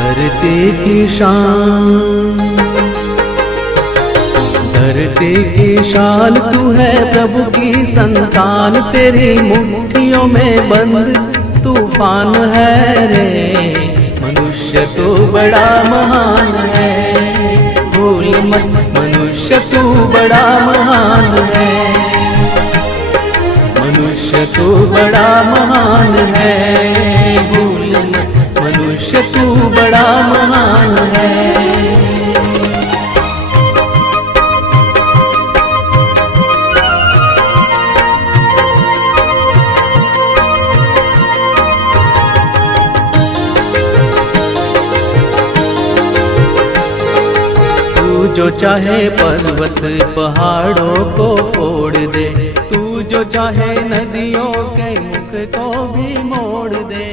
धरती की शान, धरती की शान तू है प्रभु की संतान, तेरी मुट्ठियों में बंद तूफान है रे। मनुष्य तो बड़ा महान है, भूल मत मनुष्य तू बड़ा महान है, मनुष्य तू बड़ा महान है, भूल मत मनुष्य तू बड़ा महान है। तू जो चाहे पर्वत पहाड़ों को फोड़ दे, तू जो चाहे नदियों के मुख को भी मोड़ दे।